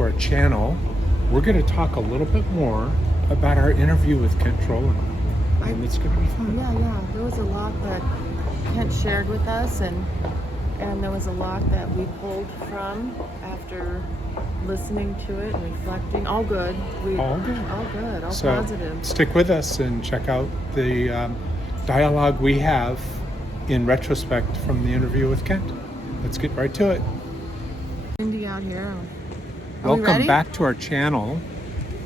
to our channel. We're going to talk a little bit more about our interview with Kent Trollen. And it's going to be fun. Yeah. There was a lot that Kent shared with us, and there was a lot that we pulled from after listening to it and reflecting. All good. All positive. Stick with us and check out the dialogue we have in retrospect from the interview with Kent. Let's get right to it. Windy out here. Welcome back to our channel,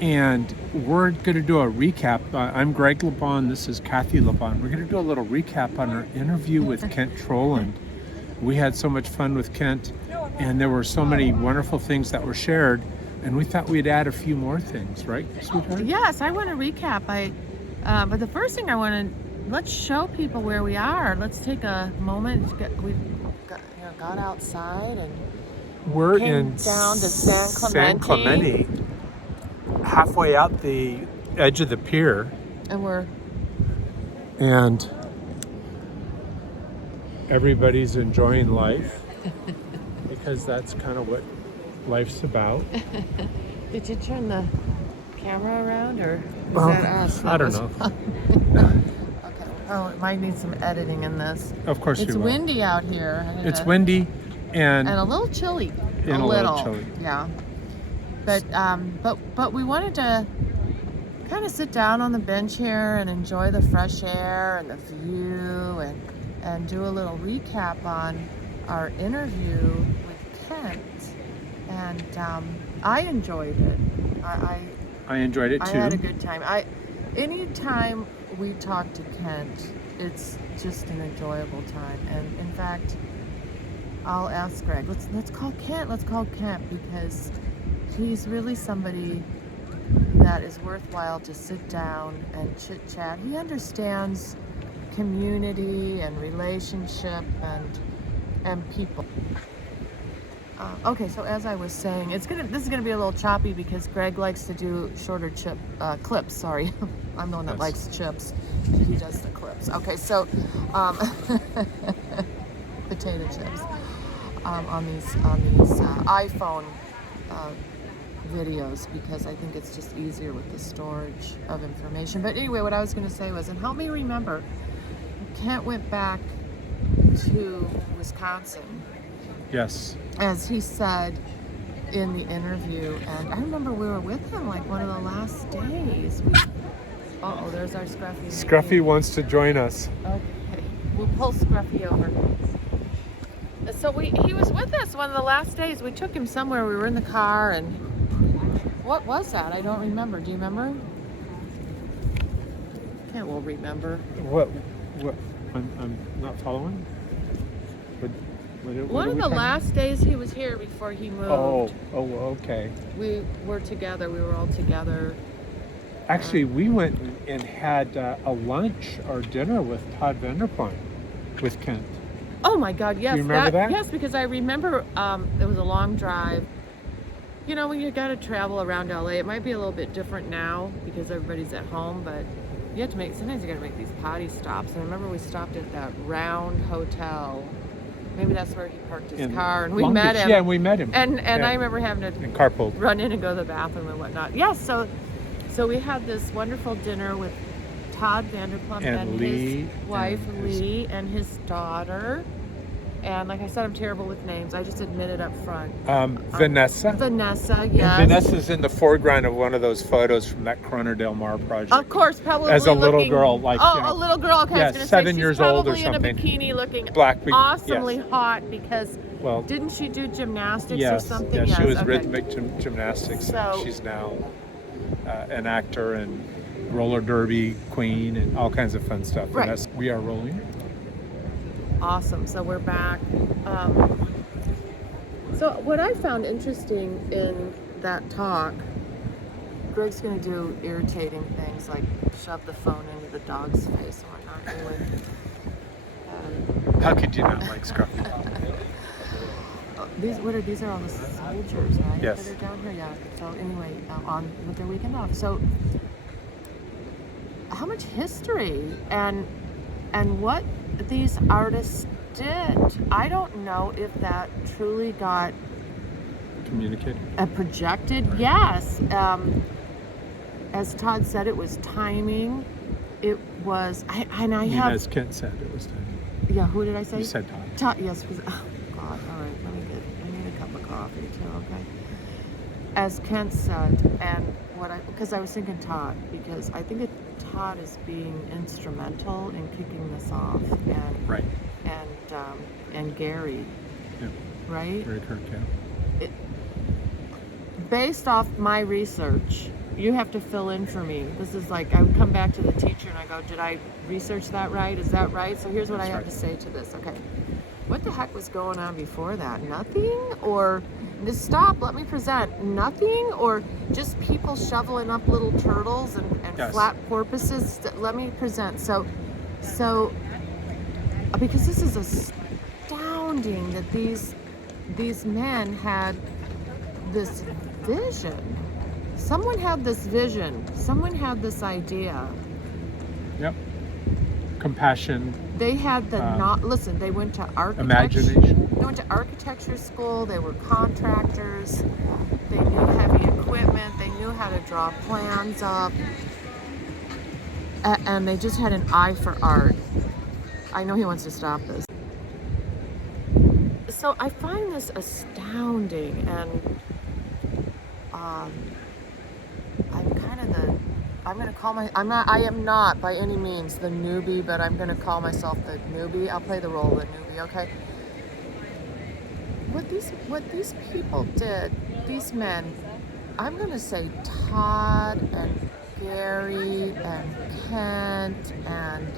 and we're going to do a recap. I'm Greg LeBon. This is Kathy LeBon. We're going to do a little recap on our interview with Kent Trollen. We had so much fun with Kent, and there were so many wonderful things that were shared, and we thought we'd add a few more things, right, sweetheart? Yes, I want to recap. But the first thing let's show people where we are. Let's take a moment. We got outside and we're came in down to San Clemente, halfway out the edge of the pier, and everybody's enjoying life because that's kind of what life's about. Did you turn the camera around, or was that us? I don't know. Okay. Oh, it might need some editing in this. Of course you will. It's windy out here. It's windy and a little chilly. A little chilly. Yeah. But we wanted to kind of sit down on the bench here and enjoy the fresh air and the view, and do a little recap on our interview with Kent. And I enjoyed it. I enjoyed it too. I had a good time. Anytime we talk to Kent, it's just an enjoyable time. And in fact, I'll ask Greg, let's call Kent because he's really somebody that is worthwhile to sit down and chit chat. He understands community and relationship and people. Okay, so as I was saying, this is gonna be a little choppy because Greg likes to do shorter clips. Sorry, I'm the one that likes chips. He does the clips. Okay, so potato chips on these iPhone videos, because I think it's just easier with the storage of information. But anyway, what I was going to say was, and help me remember, Kent went back to Wisconsin. Yes. As he said in the interview, and I remember we were with him like one of the last days. There's our Scruffy. Scruffy wants to join us. Okay, we'll pull Scruffy over. So he was with us one of the last days. We took him somewhere. We were in the car, and what was that? I don't remember. Do you remember? Kent will remember. What? I'm not following. One of the last days he was here before he moved. Oh, okay. We were together. We were all together. Actually, we went and had a lunch or dinner with Todd Vanderplan with Kent. Oh my God, yes. Do you remember that? Yes, because I remember it was a long drive. You know, when you got to travel around LA, it might be a little bit different now because everybody's at home, but sometimes you got to make these potty stops. And I remember we stopped at that Round Hotel. Maybe that's where he parked his car, and we met him. Yeah, we met him. And I remember having to carpool, run in and go to the bathroom and whatnot. Yes, so we had this wonderful dinner with Todd Vanderplump and his wife Lee and his daughter. And like I said, I'm terrible with names. I just admit it up front. Vanessa. Vanessa, yes. And Vanessa's in the foreground of one of those photos from that Corona Del Mar project. Of course, probably as a little girl, like a little girl. Okay, yeah, I was gonna 7 say, years she's old or probably something. in a bikini, looking awesomely hot because didn't she do gymnastics or something? Yes, she was rhythmic gymnastics. So she's now an actor and roller derby queen and all kinds of fun stuff. Right. We are rolling. Awesome. So we're back. So what I found interesting in that talk, Greg's going to do irritating things like shove the phone into the dog's face and whatnot. How could you not like Scruffy? These are all the soldiers, right? Yes. That are down here, yeah. So anyway, on with their weekend off. So how much history and what these artists did. I don't know if that truly got communicated. Projected, Right. yes. As Todd said, it was timing. It was, As Kent said, it was time. Yeah, who did I say? You said Todd. Todd, yes. Oh, God, all right, I need a cup of coffee too, okay? As Kent said, and because I was thinking Todd, because I think Todd is being instrumental in kicking this off, and Right. and Gary, Yeah. right? Very Kirk, yeah. Based off my research, you have to fill in for me. This is like, I would come back to the teacher and I go, did I research that right? Is that right? So here's what I have to say to this. Okay. What the heck was going on before that? Nothing? Or just stop, let me present. Nothing? Or just people shoveling up little turtles and Yes. flat porpoises? Let me present. So because this is astounding that these men had this vision. Someone had this vision. Someone had this idea. Yep. Compassion. They had the listen, they went to architecture. Imagination. They went to architecture school. They were contractors. They knew heavy equipment. They knew how to draw plans up. And they just had an eye for art. I know he wants to stop this. So I find this astounding, and I am not by any means the newbie, but I'm going to call myself the newbie. I'll play the role of the newbie, okay? What these people did, these men, I'm going to say Todd and Gary and Kent and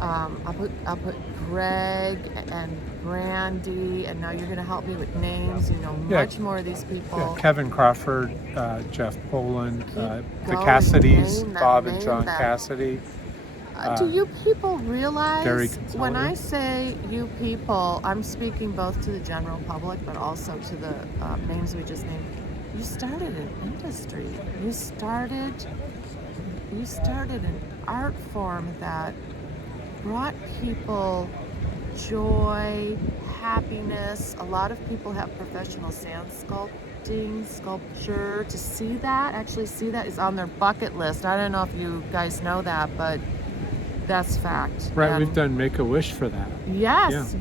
I'll put Greg and Brandy, and now you're going to help me with names. You know much more of these people. Yeah, Kevin Crawford, Jeff Poland, the Cassidys, Bob and John Cassidy. Do you people realize when I Consolidate. say you people, I'm speaking both to the general public, but also to the names we just named. You started an industry. You started an art form that brought people joy, happiness. A lot of people have professional sand sculpture. To see that is on their bucket list. I don't know if you guys know that, but that's fact. Right, And we've done Make-A-Wish for that. yes.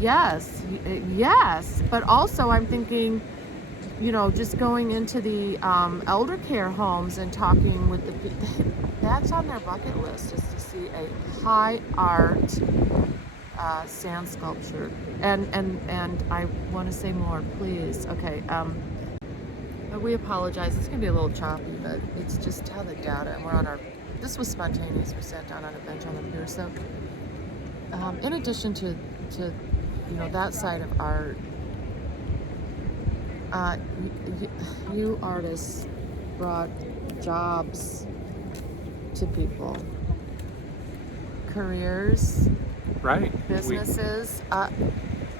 But also I'm thinking, just going into the elder care homes and talking with the people, that's on their bucket list, is to see a high art sand sculpture. And I want to say more, please. Okay. We apologize. It's gonna be a little choppy, but it's just how the data. And this was spontaneous. We sat down on a bench on the pier. So, in addition to that side of art, you artists brought jobs to people, careers, Right. businesses.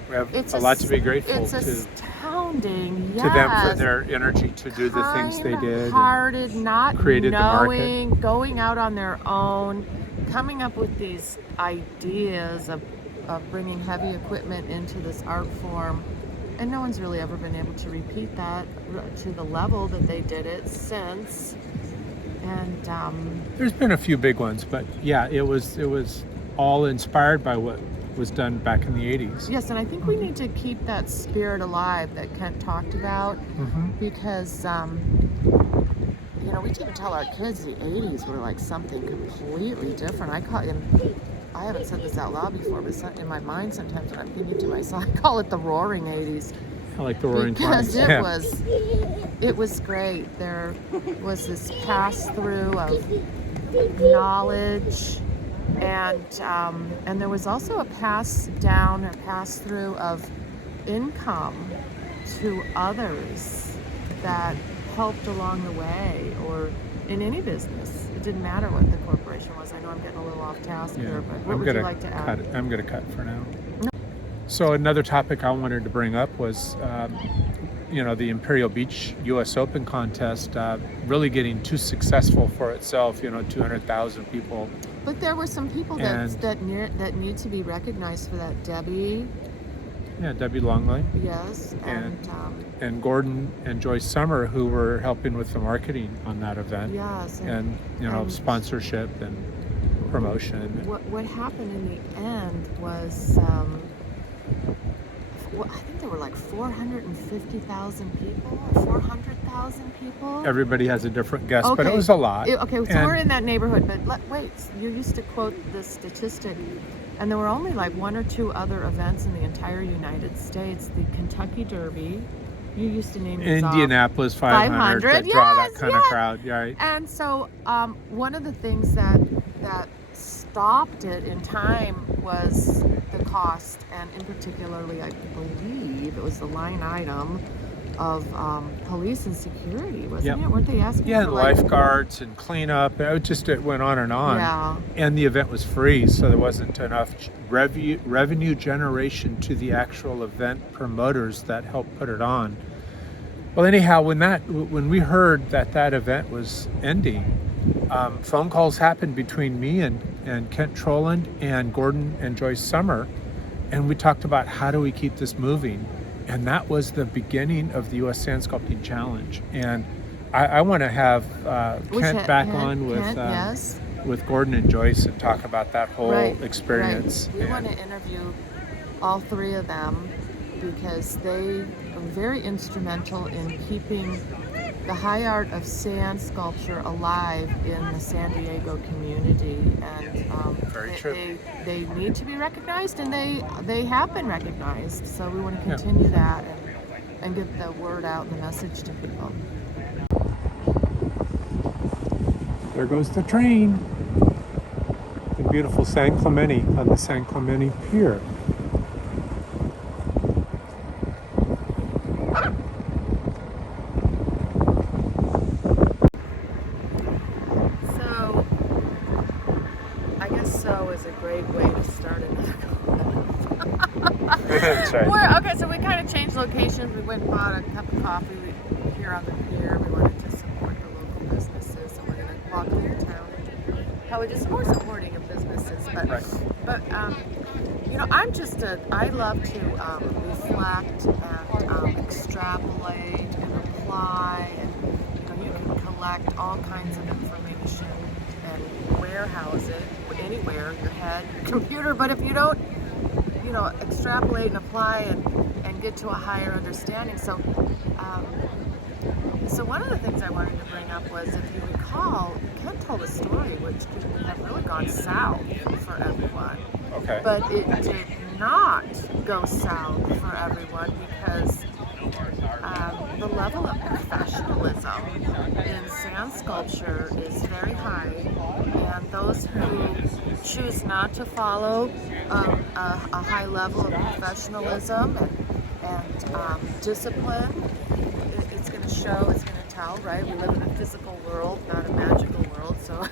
We have a lot to be grateful It's astounding, to them for their energy to do the things they did. Kind-hearted, not created the knowing, market. going out on their own, coming up with these ideas of bringing heavy equipment into this art form. And no one's really ever been able to repeat that to the level that they did it since. And There's been a few big ones, but yeah, it was all inspired by what was done back in the 80s. yes, and I think we need to keep that spirit alive that Kent talked about, because we didn't tell our kids the 80s were like something completely different. I haven't said this out loud before, but in my mind sometimes when I'm thinking to myself, I call it the roaring 80s. I like the Roaring Because Twenties. it was great. There was this pass through of knowledge, and there was also a pass through of income to others that helped along the way, or in any business. It didn't matter what the corporation was. I know I'm getting a little off task here, but what would you like to add? I'm going to cut for now. So another topic I wanted to bring up was, the Imperial Beach U.S. Open contest really getting too successful for itself. 200,000 people. But there were some people that need to be recognized for that. Debbie Yeah, Debbie Longley. Yes, And Gordon and Joyce Summer, who were helping with the marketing on that event. yes, And sponsorship and promotion. What happened in the end was, I think there were like 450,000 people, or 400,000 people. Everybody has a different guess, Okay. but it was a lot. So we're in that neighborhood, but wait, you used to quote this statistic, and there were only like 1 or 2 other events in the entire United States. The Kentucky Derby, you used to name these off. Indianapolis 500 that draw that kind of crowd, right? And so one of the things that stopped it in time was the cost, and in particularly, I believe it was the line item of police and security, wasn't it? Weren't they asking for lifeguards and cleanup? It went on and on. Yeah. And the event was free, so there wasn't enough revenue generation to the actual event promoters that helped put it on. Well, anyhow, when we heard that event was ending, phone calls happened between me and Kent Trollen and Gordon and Joyce Summer, and we talked about how do we keep this moving, and that was the beginning of the U.S. Sand Sculpting Challenge. And I want to have Kent back on with Gordon and Joyce and talk about that whole experience. Right. We want to interview all 3 of them because they are very instrumental in keeping the high art of sand sculpture alive in the San Diego community, and Very true. They need to be recognized, and they have been recognized. So we want to continue that and get the word out and the message to people. There goes the train. The beautiful San Clemente on the San Clemente Pier. That's right. So we kind of changed locations. We went and bought a cup of coffee here on the pier. We wanted to support the local businesses, so we're going to walk through the town and how we do some more supporting of businesses. But I love to reflect and extrapolate and apply, and you can collect all kinds of information and warehouse it anywhere, your head, your computer. But if you don't extrapolate and apply and get to a higher understanding. So one of the things I wanted to bring up was, if you recall, Kent told a story which could have really gone south for everyone. Okay. But it did not go south for everyone because the level of professionalism in sand sculpture is very high, and those who choose not to follow a high level of professionalism and discipline, it's going to show, it's going to tell, right? We live in a physical world, not a magical world, so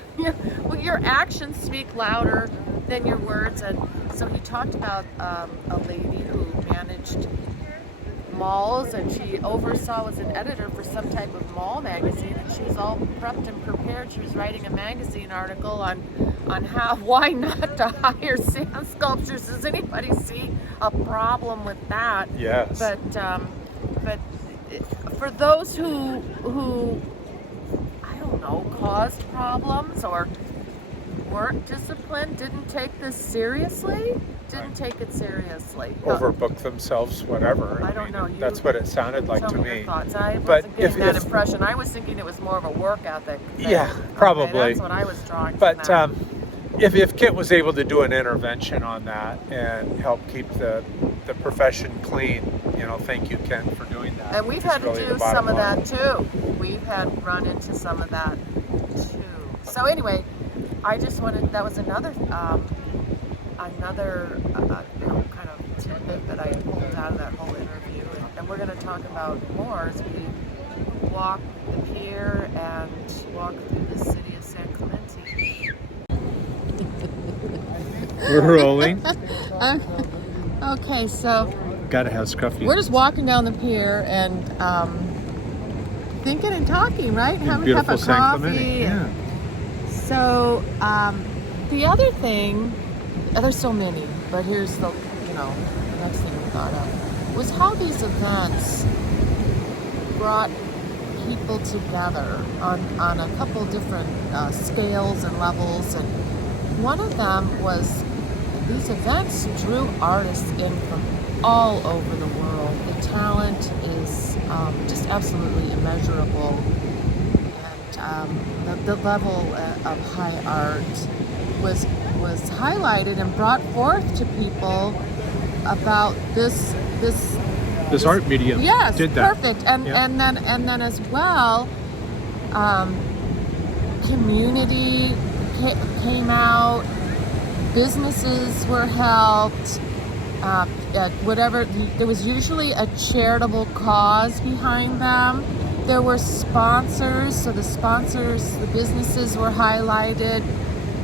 your actions speak louder than your words. And so he talked about a lady who managed malls, and she was an editor for some type of mall magazine, and she was all prepped and prepared. She was writing a magazine article on why not to hire sand sculptors. Does anybody see a problem with that? Yes. But for those who I don't know, caused problems or weren't disciplined, didn't take it seriously. Overbooked themselves, whatever. I don't know. That's what it sounded like to me. me. Your thoughts. I wasn't getting that impression. I was thinking it was more of a work ethic thing. Yeah, probably. Okay, that's what I was drawing But from that. if Kent was able to do an intervention on that and help keep the profession clean, thank you, Kent, for doing that. And we've had to do some of that too. We've had run into some of that too. So anyway, I just wanted, that was another kind of tidbit that I pulled out of that whole interview, and we're going to talk about more as we walk the pier and walk through the city of San Clemente. We're rolling. Okay, so Gotta have scruffy. we're just walking down the pier and thinking and talking, right? Having a cup Beautiful of San coffee. Clemente. Yeah. So the other thing, there's so many, but here's the the next thing we thought of was how these events brought people together on a couple different scales and levels. And one of them was these events drew artists in from all over the world. The talent is just absolutely immeasurable. And the level of high art was highlighted and brought forth to people about this art medium. Yes, did that. Perfect. And then as well, community came out, businesses were helped. Whatever, there was usually a charitable cause behind them. There were sponsors, so the businesses were highlighted.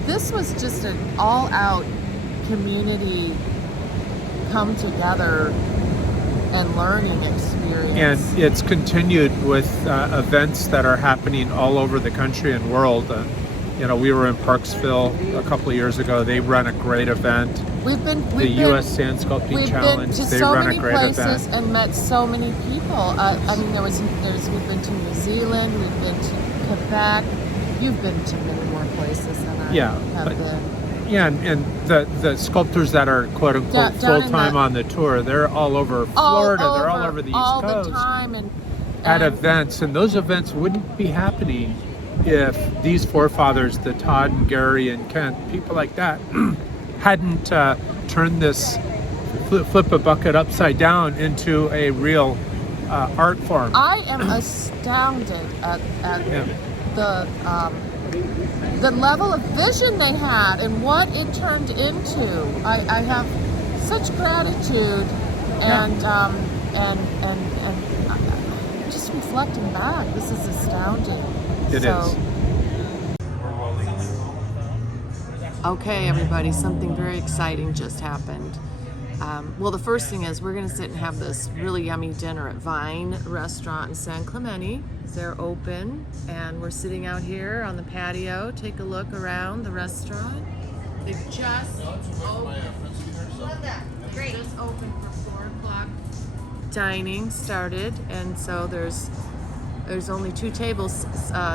This was just an all-out community come together and learning experience. And it's continued with events that are happening all over the country and world. We were in Parksville a couple of years ago. They run a great event. We've been U.S. Sand Sculpting Challenge. We've been to they so run many a great places event. and met so many people. We've been to New Zealand. We've been to Quebec. You've been to many more places than I have been. Yeah, and the sculptors that are quote unquote full time on the tour, they're all over Florida. They're all over the East Coast. All the time, and at events, and those events wouldn't be happening if these forefathers, the Todd and Gary and Kent, people like that, hadn't turned this flip a bucket upside down into a real art form. I am astounded at the level of vision they had and what it turned into. I have such gratitude and just reflecting back, this is astounding. It is. Okay, everybody, something very exciting just happened. Well, the first thing is we're going to sit and have this really yummy dinner at Vine Restaurant in San Clemente. They're open, and we're sitting out here on the patio. Take a look around the restaurant. They've just opened. Great. Just opened for 4 o'clock. Dining started, and so there's only 2 tables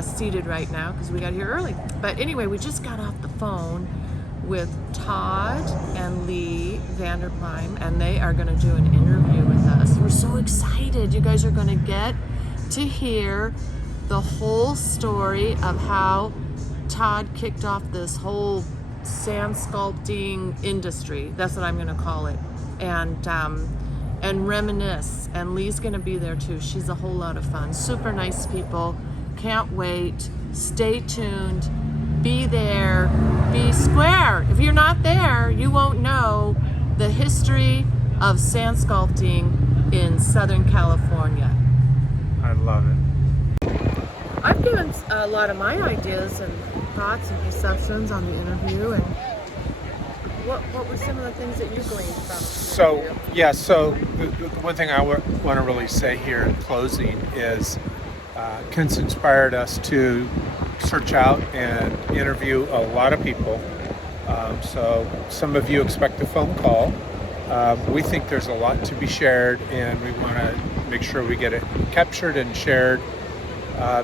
seated right now because we got here early. But anyway, we just got off the phone with Todd and Lee Vanderplein, and they are going to do an interview with us. We're so excited. You guys are going to get to hear the whole story of how Todd kicked off this whole sand sculpting industry. That's what I'm going to call it. And reminisce. And Lee's going to be there too. She's a whole lot of fun. Super nice people. Can't wait. Stay tuned. Be there. Be square. If you're not there, you won't know the history of sand sculpting in Southern California. I love it. I've given a lot of my ideas and thoughts and perceptions on the interview, and what were some of the things that you gleaned from the interview? So the one thing I want to really say here in closing is Kent's inspired us to search out and interview a lot of people. So some of you expect a phone call. We think there's a lot to be shared, and we want to make sure we get it captured and shared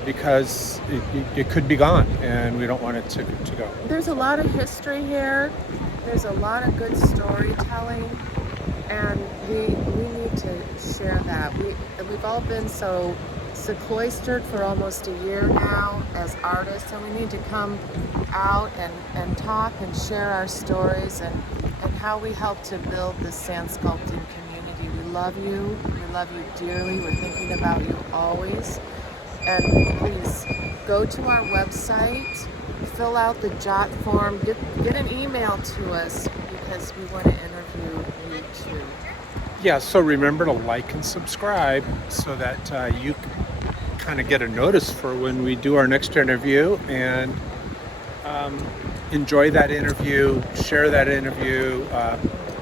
because it could be gone, and we don't want it to go. There's a lot of history here. There's a lot of good storytelling, and we need to share that. We've all been so sequestered for almost a year now as artists, and we need to come out and talk and share our stories and how we help to build this sand sculpting community. We love you. We love you dearly. We're thinking about you always. And please go to our website, fill out the JOT form, get an email to us because we want to interview you too. Yeah, so remember to like and subscribe so that you kind of get a notice for when we do our next interview, and enjoy that interview, share that interview,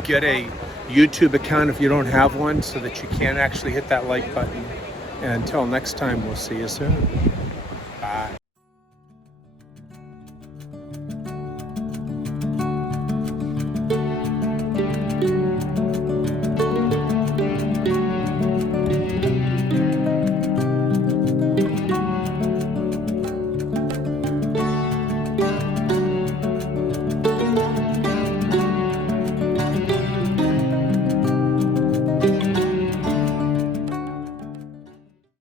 get a YouTube account if you don't have one so that you can actually hit that like button. And until next time, we'll see you soon. Bye.